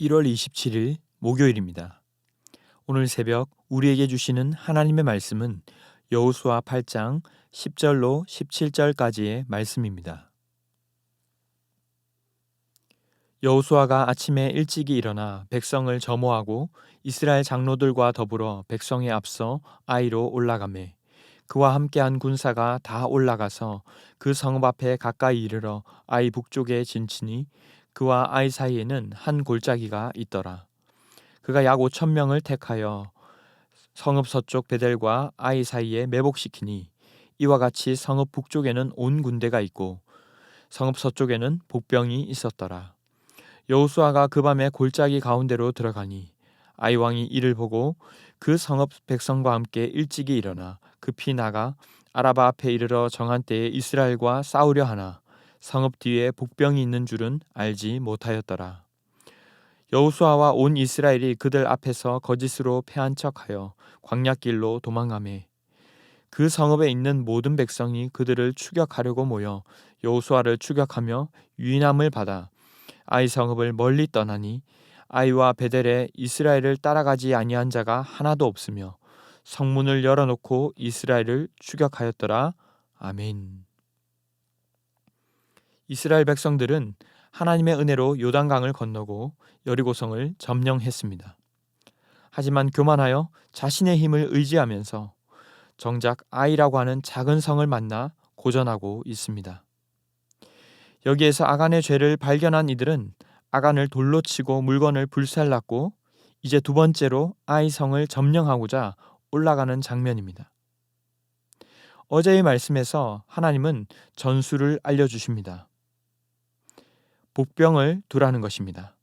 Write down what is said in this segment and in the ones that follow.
1월 27일 목요일입니다. 오늘 새벽 우리에게 주시는 하나님의 말씀은 여호수아 8장 10절로 17절까지의 말씀입니다. 여호수아가 아침에 일찍이 일어나 백성을 점호하고 이스라엘 장로들과 더불어 백성에 앞서 아이로 올라가매 그와 함께한 군사가 다 올라가서 그 성읍 앞에 가까이 이르러 아이 북쪽에 진치니 그와 아이 사이에는 한 골짜기가 있더라. 그가 약 5천 명을 택하여 성읍 서쪽 베델과 아이 사이에 매복시키니 이와 같이 성읍 북쪽에는 온 군대가 있고 성읍 서쪽에는 복병이 있었더라. 여호수아가 그 밤에 골짜기 가운데로 들어가니 아이 왕이 이를 보고 그 성읍 백성과 함께 일찍이 일어나 급히 나가 아라바 앞에 이르러 정한 때에 이스라엘과 싸우려 하나 성읍 뒤에 복병이 있는 줄은 알지 못하였더라. 여호수아와 온 이스라엘이 그들 앞에서 거짓으로 패한 척하여 광야길로 도망가매 그 성읍에 있는 모든 백성이 그들을 추격하려고 모여 여호수아를 추격하며 유인함을 받아 아이 성읍을 멀리 떠나니 아이와 베델에 이스라엘을 따라가지 아니한 자가 하나도 없으며 성문을 열어놓고 이스라엘을 추격하였더라. 아멘. 이스라엘 백성들은 하나님의 은혜로 요단강을 건너고 여리고성을 점령했습니다. 하지만 교만하여 자신의 힘을 의지하면서 정작 아이라고 하는 작은 성을 만나 고전하고 있습니다. 여기에서 아간의 죄를 발견한 이들은 아간을 돌로 치고 물건을 불살랐고 이제 두 번째로 아이 성을 점령하고자 올라가는 장면입니다. 어제의 말씀에서 하나님은 전술을 알려주십니다. 복병을 두라는 것입니다.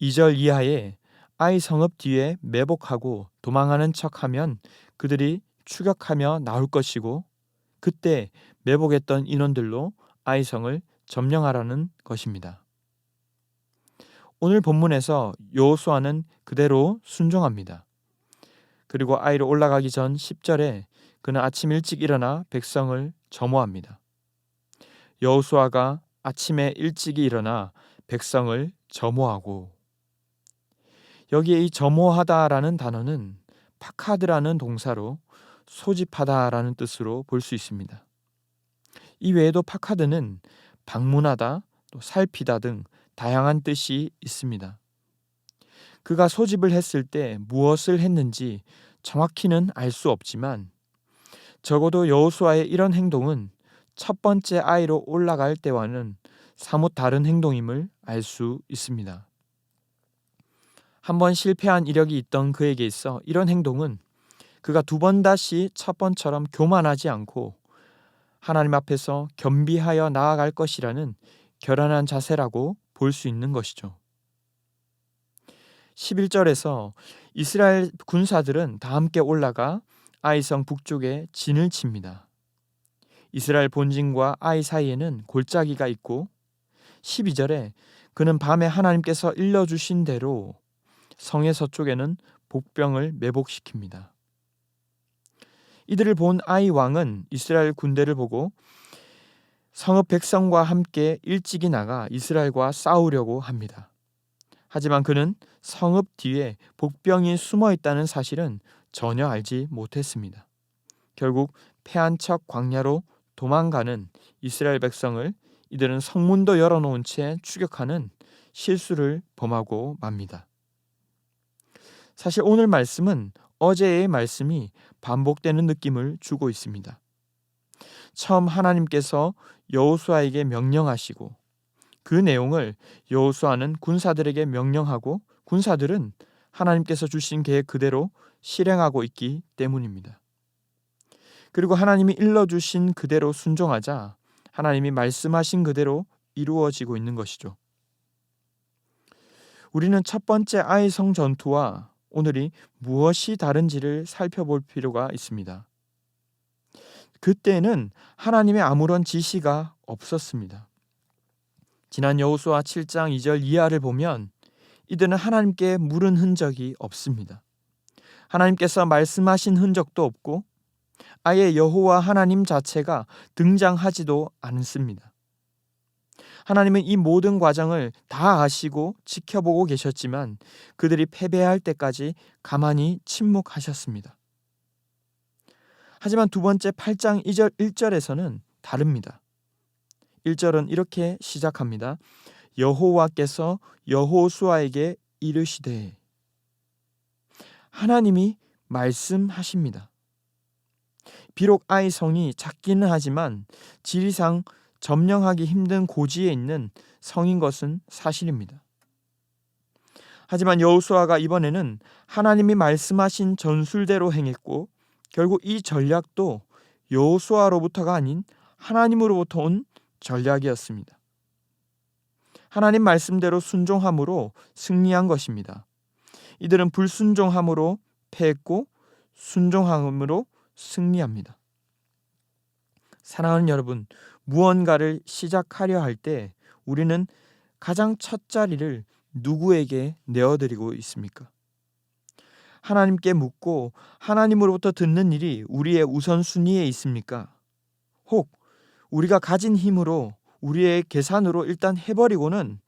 2절 이하에 아이 성읍 뒤에 매복하고 도망하는 척하면 그들이 추격하며 나올 것이고 그때 매복했던 인원들로 아이 성을 점령하라는 것입니다. 오늘 본문에서 여호수아는 그대로 순종합니다. 그리고 아이로 올라가기 전 10절에 그는 아침 일찍 일어나 백성을 점호합니다. 여호수아가 아침에 일찍이 일어나 백성을 점호하고 여기에 이 점호하다라는 단어는 파카드라는 동사로 소집하다라는 뜻으로 볼 수 있습니다. 이 외에도 파카드는 방문하다, 또 살피다 등 다양한 뜻이 있습니다. 그가 소집을 했을 때 무엇을 했는지 정확히는 알 수 없지만 적어도 여호수아의 이런 행동은 첫 번째 아이로 올라갈 때와는 사뭇 다른 행동임을 알 수 있습니다. 한번 실패한 이력이 있던 그에게 있어 이런 행동은 그가 두 번 다시 첫 번처럼 교만하지 않고 하나님 앞에서 겸비하여 나아갈 것이라는 결연한 자세라고 볼 수 있는 것이죠. 11절에서 이스라엘 군사들은 다 함께 올라가 아이성 북쪽에 진을 칩니다. 이스라엘 본진과 아이 사이에는 골짜기가 있고 12절에 그는 밤에 하나님께서 일러주신 대로 성의 서쪽에는 복병을 매복시킵니다. 이들을 본 아이 왕은 이스라엘 군대를 보고 성읍 백성과 함께 일찍이 나가 이스라엘과 싸우려고 합니다. 하지만 그는 성읍 뒤에 복병이 숨어 있다는 사실은 전혀 알지 못했습니다. 결국 패한 척 광야로 도망가는 이스라엘 백성을 이들은 성문도 열어놓은 채 추격하는 실수를 범하고 맙니다. 사실 오늘 말씀은 어제의 말씀이 반복되는 느낌을 주고 있습니다. 처음 하나님께서 여호수아에게 명령하시고 그 내용을 여호수아는 군사들에게 명령하고 군사들은 하나님께서 주신 계획 그대로 실행하고 있기 때문입니다. 그리고 하나님이 일러주신 그대로 순종하자 하나님이 말씀하신 그대로 이루어지고 있는 것이죠. 우리는 첫 번째 아이성 전투와 오늘이 무엇이 다른지를 살펴볼 필요가 있습니다. 그때는 하나님의 아무런 지시가 없었습니다. 지난 여호수아 7장 2절 이하를 보면 이들은 하나님께 물은 흔적이 없습니다. 하나님께서 말씀하신 흔적도 없고 아예 여호와 하나님 자체가 등장하지도 않습니다. 하나님은 이 모든 과정을 다 아시고 지켜보고 계셨지만 그들이 패배할 때까지 가만히 침묵하셨습니다. 하지만 두 번째 8장 1절에서는 다릅니다. 1절은 이렇게 시작합니다. 여호와께서 여호수아에게 이르시되, 하나님이 말씀하십니다. 비록 아이 성이 작기는 하지만 지리상 점령하기 힘든 고지에 있는 성인 것은 사실입니다. 하지만 여호수아가 이번에는 하나님이 말씀하신 전술대로 행했고 결국 이 전략도 여호수아로부터가 아닌 하나님으로부터 온 전략이었습니다. 하나님 말씀대로 순종함으로 승리한 것입니다. 이들은 불순종함으로 패했고 순종함으로 승리합니다. 사랑하는 여러분, 무언가를 시작하려 할 때 우리는 가장 첫 자리를 누구에게 내어드리고 있습니까? 하나님께 묻고 하나님으로부터 듣는 일이 우리의 우선순위에 있습니까? 혹 우리가 가진 힘으로 우리의 계산으로 일단 해버리고는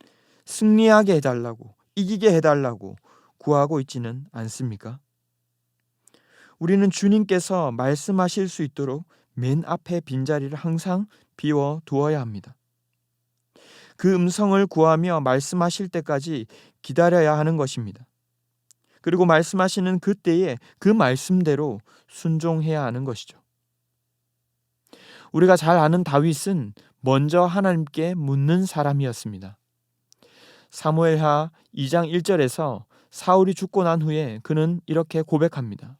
승리하게 해달라고, 이기게 해달라고 구하고 있지는 않습니까? 우리는 주님께서 말씀하실 수 있도록 맨 앞에 빈자리를 항상 비워 두어야 합니다. 그 음성을 구하며 말씀하실 때까지 기다려야 하는 것입니다. 그리고 말씀하시는 그때에 그 말씀대로 순종해야 하는 것이죠. 우리가 잘 아는 다윗은 먼저 하나님께 묻는 사람이었습니다. 사무엘하 2장 1절에서 사울이 죽고 난 후에 그는 이렇게 고백합니다.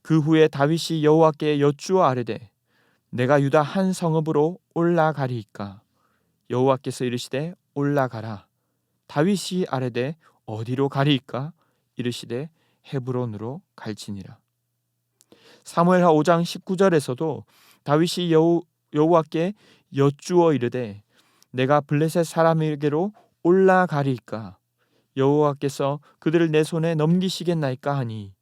그 후에 다윗이 여호와께 여쭈어 아뢰되, 내가 유다 한 성읍으로 올라가리이까? 여호와께서 이르시되 올라가라. 다윗이 아뢰되 어디로 가리이까? 이르시되 헤브론으로 갈지니라. 사무엘하 5장 19절에서도 다윗이 여호와께 여쭈어 이르되 내가 블레셋 사람에게로 올라가리이까? 여호와께서 그들을 내 손에 넘기시겠나이까 하니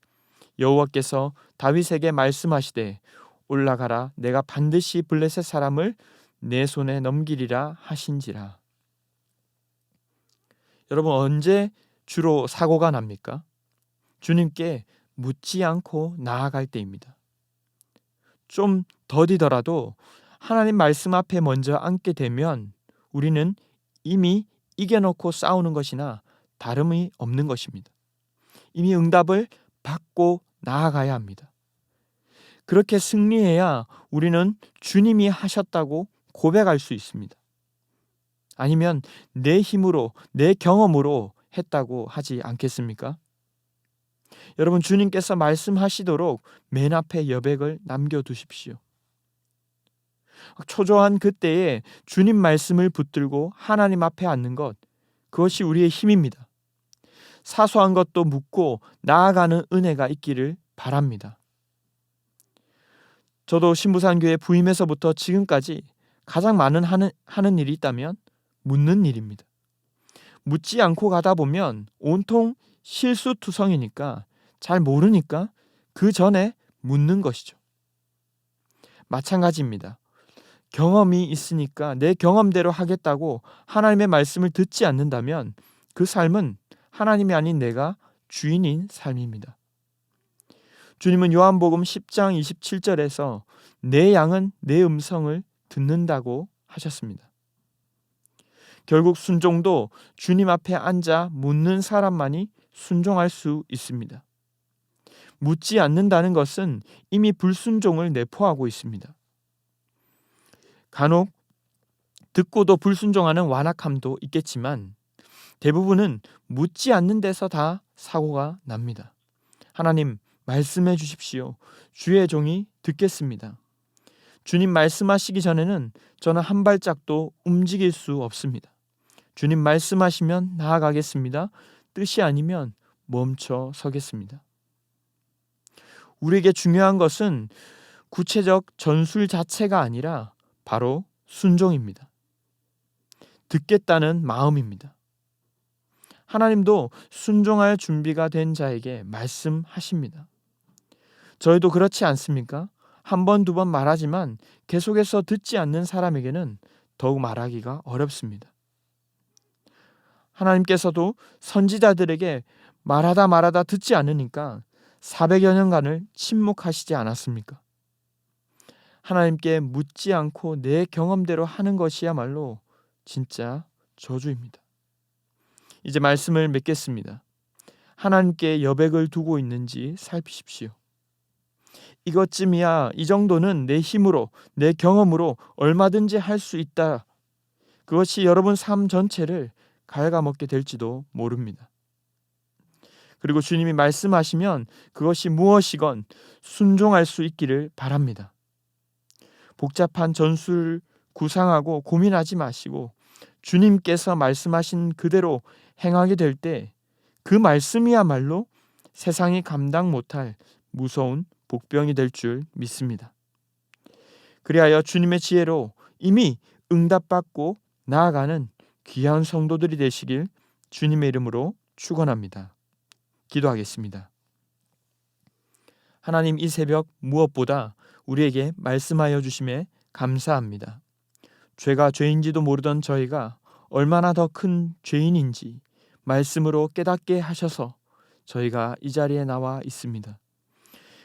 여호와께서 다윗에게 말씀하시되 올라가라, 내가 반드시 블레셋 사람을 내 손에 넘기리라 하신지라. 여러분, 언제 주로 사고가 납니까? 주님께 묻지 않고 나아갈 때입니다. 좀 더디더라도 하나님 말씀 앞에 먼저 앉게 되면 우리는 이미 이겨놓고 싸우는 것이나 다름이 없는 것입니다. 이미 응답을 받고 나아가야 합니다. 그렇게 승리해야 우리는 주님이 하셨다고 고백할 수 있습니다. 아니면 내 힘으로, 내 경험으로 했다고 하지 않겠습니까? 여러분, 주님께서 말씀하시도록 맨 앞에 여백을 남겨두십시오. 초조한 그때에 주님 말씀을 붙들고 하나님 앞에 앉는 것, 그것이 우리의 힘입니다. 사소한 것도 묻고 나아가는 은혜가 있기를 바랍니다. 저도 신부산교회 부임해서부터 지금까지 가장 많은 하는 일이 있다면 묻는 일입니다. 묻지 않고 가다 보면 온통 실수투성이니까, 잘 모르니까 그 전에 묻는 것이죠. 마찬가지입니다. 경험이 있으니까 내 경험대로 하겠다고 하나님의 말씀을 듣지 않는다면 그 삶은 하나님이 아닌 내가 주인인 삶입니다. 주님은 요한복음 10장 27절에서 내 양은 내 음성을 듣는다고 하셨습니다. 결국 순종도 주님 앞에 앉아 묻는 사람만이 순종할 수 있습니다. 묻지 않는다는 것은 이미 불순종을 내포하고 있습니다. 간혹 듣고도 불순종하는 완악함도 있겠지만 대부분은 묻지 않는 데서 다 사고가 납니다. 하나님, 말씀해 주십시오. 주의 종이 듣겠습니다. 주님 말씀하시기 전에는 저는 한 발짝도 움직일 수 없습니다. 주님 말씀하시면 나아가겠습니다. 뜻이 아니면 멈춰 서겠습니다. 우리에게 중요한 것은 구체적 전술 자체가 아니라 바로 순종입니다. 듣겠다는 마음입니다. 하나님도 순종할 준비가 된 자에게 말씀하십니다. 저희도 그렇지 않습니까? 한 번, 두 번 말하지만 계속해서 듣지 않는 사람에게는 더욱 말하기가 어렵습니다. 하나님께서도 선지자들에게 말하다 듣지 않으니까 400여 년간을 침묵하시지 않았습니까? 하나님께 묻지 않고 내 경험대로 하는 것이야말로 진짜 저주입니다. 이제 말씀을 맺겠습니다. 하나님께 여백을 두고 있는지 살피십시오. 이것쯤이야, 이 정도는 내 힘으로, 내 경험으로 얼마든지 할 수 있다. 그것이 여러분 삶 전체를 갉아먹게 될지도 모릅니다. 그리고 주님이 말씀하시면 그것이 무엇이건 순종할 수 있기를 바랍니다. 복잡한 전술 구상하고 고민하지 마시고 주님께서 말씀하신 그대로 행하게 될 때 그 말씀이야말로 세상이 감당 못할 무서운 복병이 될 줄 믿습니다. 그리하여 주님의 지혜로 이미 응답받고 나아가는 귀한 성도들이 되시길 주님의 이름으로 축원합니다. 기도하겠습니다. 하나님, 이 새벽 무엇보다 우리에게 말씀하여 주심에 감사합니다. 죄가 죄인지도 모르던 저희가 얼마나 더 큰 죄인인지 말씀으로 깨닫게 하셔서 저희가 이 자리에 나와 있습니다.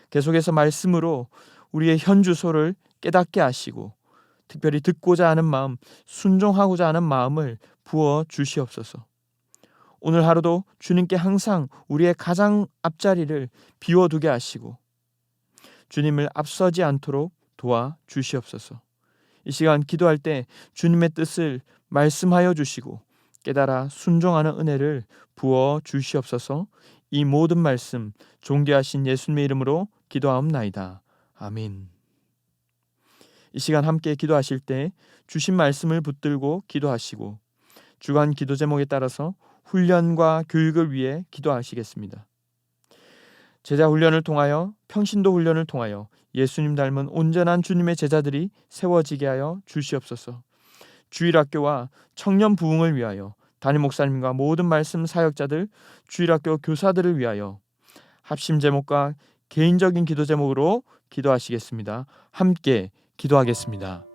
계속해서 말씀으로 우리의 현주소를 깨닫게 하시고 특별히 듣고자 하는 마음, 순종하고자 하는 마음을 부어 주시옵소서. 오늘 하루도 주님께 항상 우리의 가장 앞자리를 비워두게 하시고 주님을 앞서지 않도록 도와 주시옵소서. 이 시간 기도할 때 주님의 뜻을 말씀하여 주시고 깨달아 순종하는 은혜를 부어 주시옵소서. 이 모든 말씀 존귀하신 예수님의 이름으로 기도하옵나이다. 아멘. 이 시간 함께 기도하실 때 주신 말씀을 붙들고 기도하시고 주간 기도 제목에 따라서 훈련과 교육을 위해 기도하시겠습니다. 제자 훈련을 통하여 평신도 훈련을 통하여 예수님 닮은 온전한 주님의 제자들이 세워지게 하여 주시옵소서. 주일학교와 청년 부흥을 위하여 담임 목사님과 모든 말씀 사역자들, 주일학교 교사들을 위하여 합심 제목과 개인적인 기도 제목으로 기도하시겠습니다. 함께 기도하겠습니다.